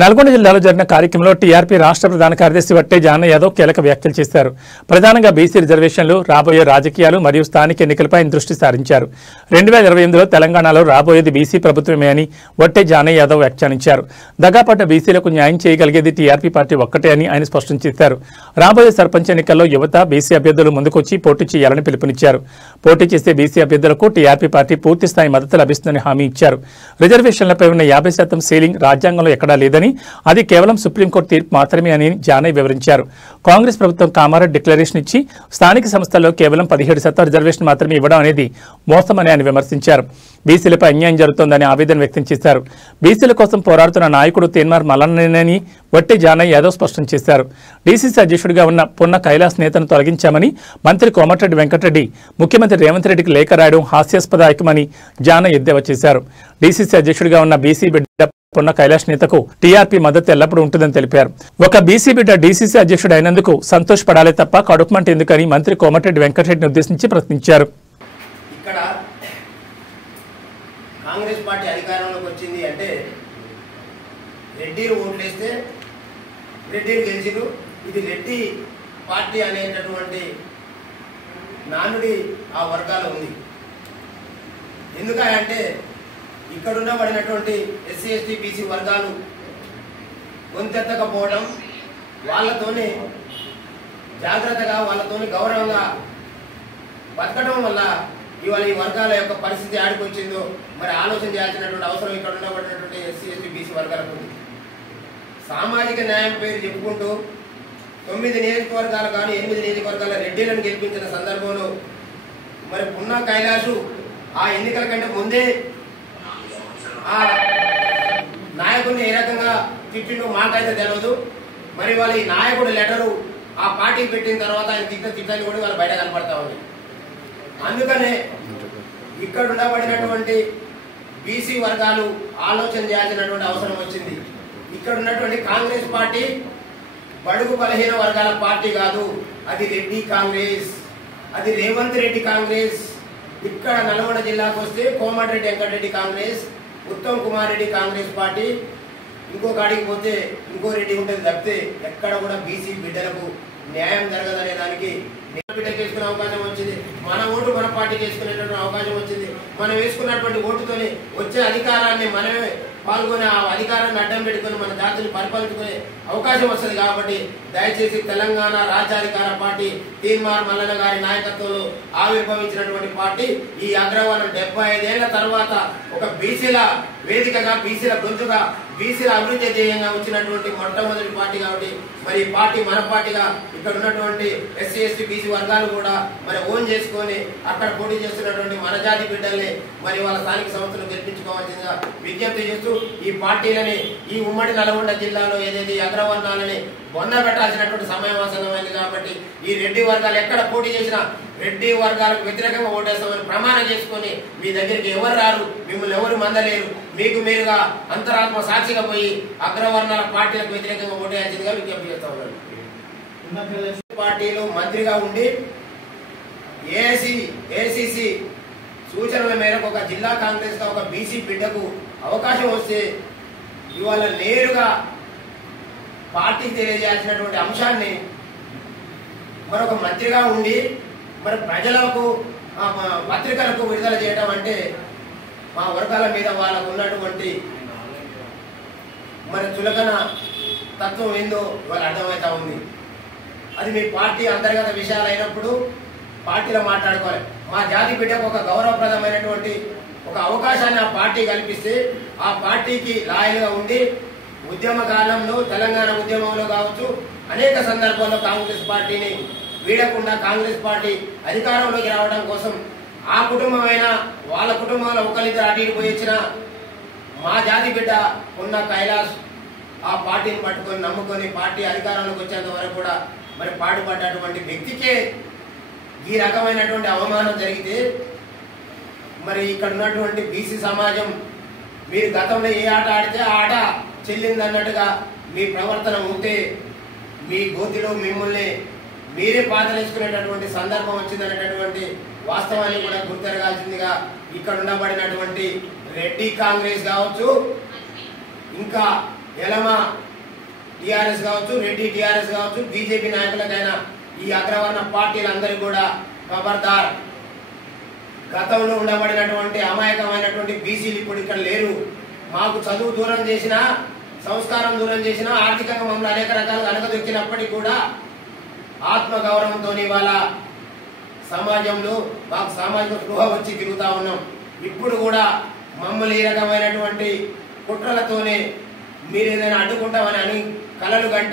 నల్గొండ జిల్లాలో జరిగిన కార్యక్రమంలో టీఆర్పీ రాష్ట్ర ప్రధాన కార్యదర్శి వట్టే జాన యాదవ్ కీలక వ్యాఖ్యలు చేశారు. ప్రధానంగా బీసీ రిజర్వేషన్లు, రాబోయే రాజకీయాలు మరియు స్థానిక ఎన్నికలపై దృష్టి సారించారు. 2028లో తెలంగాణలో రాబోయేది బీసీ ప్రభుత్వమే అని వట్టే జాన యాదవ్ వ్యాఖ్యానించారు. దగాపడ్డ బీసీలకు న్యాయం చేయగలిగేది టీఆర్పీ పార్టీ ఒక్కటే అని ఆయన స్పష్టం చేశారు. రాబోయే సర్పంచ్ ఎన్నికల్లో యువత, బీసీ అభ్యర్థులు ముందుకొచ్చి పోటీ చేయాలని పిలుపునిచ్చారు. పోటీ చేసే బీసీ అభ్యర్థులకు టీఆర్పీ పార్టీ పూర్తిస్థాయి మద్దతు లభిస్తుందని హామీ ఇచ్చారు. రిజర్వేషన్లపై ఉన్న 50% సీలింగ్ రాజ్యాంగంలో ఎక్కడా లేదని, అది కేవలం సుప్రీంకోర్టు తీర్పు మాత్రమే అని జానయ్య వివరించారు. కాంగ్రెస్ ప్రభుత్వం కామారెడ్డి డిక్లరేషన్ ఇచ్చి స్థానిక సంస్థల్లో కేవలం 17% రిజర్వేషన్ మాత్రమే ఇవ్వడం అనేది మోసమని ఆయన విమర్శించారు. బీసీలపై అన్యాయం జరుగుతోందని ఆవేదన వ్యక్తం చేశారు. బీసీల కోసం పోరాడుతున్న నాయకుడు తీన్మార్ మల్లన్నని వట్టి జానయ్య యాదవ్ స్పష్టం చేశారు. డీసీసీ అధ్యక్షుడిగా ఉన్న పొన్న కైలాస్ నేతను తొలగించామని మంత్రి కోమటిరెడ్డి వెంకటరెడ్డి ముఖ్యమంత్రి రేవంత్ రెడ్డికి లేఖ రాయడం హాస్యాస్పదాయకమని జానయ్య ఎద్దేవా చేశారు. డీసీసీ అధ్యక్షుడిగా ఉన్న బీసీ బిడ్డ పొన్న కైలాష్ నేతకు టీఆర్పీ మద్దతు ఎల్లప్పుడూ ఉంటుందని తెలిపారు. ఒక బీసీ బిడ్డ డీసీసీ అధ్యక్షుడు అయినందుకు సంతోషపడాలే తప్ప కడుపుమంట ఎందుకని మంత్రి కోమటిరెడ్డి వెంకటరెడ్డిని ఉద్దేశించి ప్రశ్నించారు. ఇక్కడ కాంగ్రెస్ పార్టీ అధికారంలోకి వచ్చింది అంటే రెడ్డిలు ఓట్లేస్తే రెడ్డిలు గెలిచిరు, ఇది రెడ్డి పార్టీ అనేటటువంటి నానుడి ఆ వర్గాలు ఉంది. ఎందుకంటే ఇక్కడున్న పడినటువంటి ఎస్సీ ఎస్టీ బీసీ వర్గాలు గొంతెత్తకపోవడం, వాళ్ళతోనే జాగ్రత్తగా వాళ్ళతోని గౌరవంగా బతకడం వల్ల ఇవాళ ఈ వర్గాల యొక్క పరిస్థితి ఆడికొచ్చిందో మరి ఆలోచన చేయాల్సినటువంటి అవసరం ఇక్కడ ఉండబడినటువంటి ఎస్సీ ఎస్టీ బీసీ వర్గాలకు ఉంది. సామాజిక న్యాయం పేరు చెప్పుకుంటూ 9 నియోజకవర్గాలు కానీ 8 నియోజకవర్గాల రెడ్డిలను గెలిపించిన సందర్భంలో మరి పున్నా కైలాసు ఆ ఎన్నికల కంటే ముందే ఆ నాయకుడిని ఏ రకంగా తిట్టిండో మాకైతే తెలియదు. మరి వాళ్ళ ఈ నాయకుడు లెటరు ఆ పార్టీ పెట్టిన తర్వాత ఆయన తిట్టని కూడా వాళ్ళు బయట కనపడతా ఉంది. అందుకనే ఇక్కడ ఉండబడినటువంటి బీసీ వర్గాలు ఆలోచన చేయాల్సినటువంటి అవసరం వచ్చింది. ఇక్కడ ఉన్నటువంటి కాంగ్రెస్ పార్టీ బడుగు బలహీన వర్గాల పార్టీ కాదు, అది రెడ్డి కాంగ్రెస్, అది రేవంత్ రెడ్డి కాంగ్రెస్. ఇక్కడ నల్గొండ జిల్లాకు వస్తే కోమటిరెడ్డి వెంకటరెడ్డి కాంగ్రెస్, ఉత్తమ్ కుమార్ రెడ్డి కాంగ్రెస్ పార్టీ, ఇంకో కాడికి పోతే ఇంకో రెడ్డి ఉంటుంది తప్పితే ఎక్కడ కూడా బీసీ బిడ్డలకు న్యాయం జరగదనే దానికి బిడ్డ చేసుకునే అవకాశం వచ్చింది. మన ఓటు మన పార్టీ చేసుకునేటువంటి అవకాశం వచ్చింది. మనం వేసుకున్నటువంటి ఓటుతోని వచ్చే అధికారాన్ని మనమే పాల్గొనే ఆ అధికారాన్ని అడ్డం పెట్టుకుని మన జాతిని పరిపాలించుకునే అవకాశం వస్తుంది. కాబట్టి దయచేసి తెలంగాణ రాజ్యాధికార పార్టీ తీన్మార్ మల్లన్న గారి నాయకత్వంలో ఆవిర్భవించినటువంటి పార్టీ ఈ అగ్రవాళ్ళ 75 ఏళ్ల తర్వాత ఒక బీసీల వేదికగా, బీసీల గొంతుగా, బీసీల అభివృద్ధి ధ్యేయంగా వచ్చినటువంటి మొట్టమొదటి పార్టీ. కాబట్టి మరి ఈ పార్టీ మన పార్టీగా ఇక్కడ ఉన్నటువంటి ఎస్సీ ఎస్టీ బీసీ వర్గాలు కూడా మరి ఓన్ చేసుకొని అక్కడ పోటీ చేస్తున్నటువంటి మన జాతి బిడ్డల్ని మరి వాళ్ళ స్థానిక సంస్థలు గెలిపించుకోవాల్సిందిగా విజ్ఞప్తి చేస్తూ ఈ పార్టీలని ఈ ఉమ్మడి నల్గొండ జిల్లాలో ఏదైతే అగ్రవర్ణాలని బొన్న పెట్టాల్సినటువంటి సమయం ఆసన్నమైంది. కాబట్టి ఈ రెడ్డి వర్గాలు ఎక్కడ పోటీ చేసినా రెడ్డి వర్గాలకు వ్యతిరేకంగా ఓటేస్తామని ప్రమాణం చేసుకుని మీ దగ్గరికి ఎవరు రారు, మిమ్మల్ని ఎవరు మందలేరు, మీకు మీరుగా అంతరాత్మ సాక్షిగా పోయి అగ్రవర్ణాల పార్టీలకు వ్యతిరేకంగా ఓటేయాల్సిందిగా విజ్ఞప్తి చేస్తా ఉన్నారు. పార్టీలో మంత్రిగా ఉండి ఏఐసిసి సూచనల మేరకు ఒక జిల్లా కాంగ్రెస్ గా ఒక బీసీ బిడ్డకు అవకాశం వస్తే ఇవాళ నేరుగా పార్టీకి తెలియజేయాల్సినటువంటి అంశాన్ని మరొక మంత్రిగా ఉండి మరి ప్రజలకు పత్రికలకు విడుదల చేయడం అంటే మా వర్గాల మీద వాళ్ళకు ఉన్నటువంటి మరి చులకన తత్వం ఏందో వాళ్ళు అర్థమవుతా ఉంది. అది మీ పార్టీ అంతర్గత విషయాలు అయినప్పుడు పార్టీలో మాట్లాడుకోవాలి. మా జాతి బిడ్డకు ఒక గౌరవప్రదమైనటువంటి ఒక అవకాశాన్ని ఆ పార్టీ కల్పిస్తే ఆ పార్టీకి లాయల్గా ఉండి ఉద్యమ కాలంలో తెలంగాణ ఉద్యమంలో కావచ్చు అనేక సందర్భాల్లో కాంగ్రెస్ పార్టీని వీడకుండా కాంగ్రెస్ పార్టీ అధికారంలోకి రావడం కోసం ఆ కుటుంబమైనా వాళ్ళ కుటుంబంలో ఒకరిద్దరు అటు ఇటు పోయి వచ్చిన మా జాతి బిడ్డ ఉన్న కైలాస్ ఆ పార్టీని పట్టుకొని నమ్ముకొని పార్టీ అధికారంలోకి వచ్చేంత వరకు కూడా మరి పాటుపడ్డటువంటి వ్యక్తికే ఈ రకమైనటువంటి అవమానం జరిగితే మరి ఇక్కడ ఉన్నటువంటి బీసీ సమాజం మీరు గతంలో ఏ ఆట ఆడితే ఆ ఆట చెల్లిందన్నట్టుగా మీ ప్రవర్తన ఉంటే మీ గోతిలో మిమ్మల్ని మీరే పాతలేసుకునేటటువంటి సందర్భం వచ్చిందనేటటువంటి వాస్తవాన్ని కూడా గుర్తెరగాల్సిందిగా ఇక్కడ ఉండబడినటువంటి రెడ్డి కాంగ్రెస్ కావచ్చు ఇంకా ఎలమ టిఆర్ఎస్ కావచ్చు, రెడ్డి టిఆర్ఎస్ కావచ్చు, బీజేపీ నాయకులకైనా ఈ అగ్రవర్ణ పార్టీలందరికీ కూడా ఖబర్దార్. గతంలో ఉండబడినటువంటి అమాయకమైనటువంటి బీసీలు ఇప్పుడు ఇక్కడ లేరు. మాకు చదువు దూరం చేసినా, సంస్కారం దూరం చేసినా, ఆర్థికంగా మమ్మల్ని అనేక రకాలుగా అనగదొక్కినప్పటికీ కూడా ఆత్మగౌరవంతో ఇవాళ సమాజంలో మాకు సామాజిక స్పృహ వచ్చి తిరుగుతా ఉన్నాం. ఇప్పుడు కూడా మమ్మల్ని ఈ రకమైనటువంటి కుట్రలతోనే మీరు ఏదైనా అడ్డుకుంటామని కలలు గంటి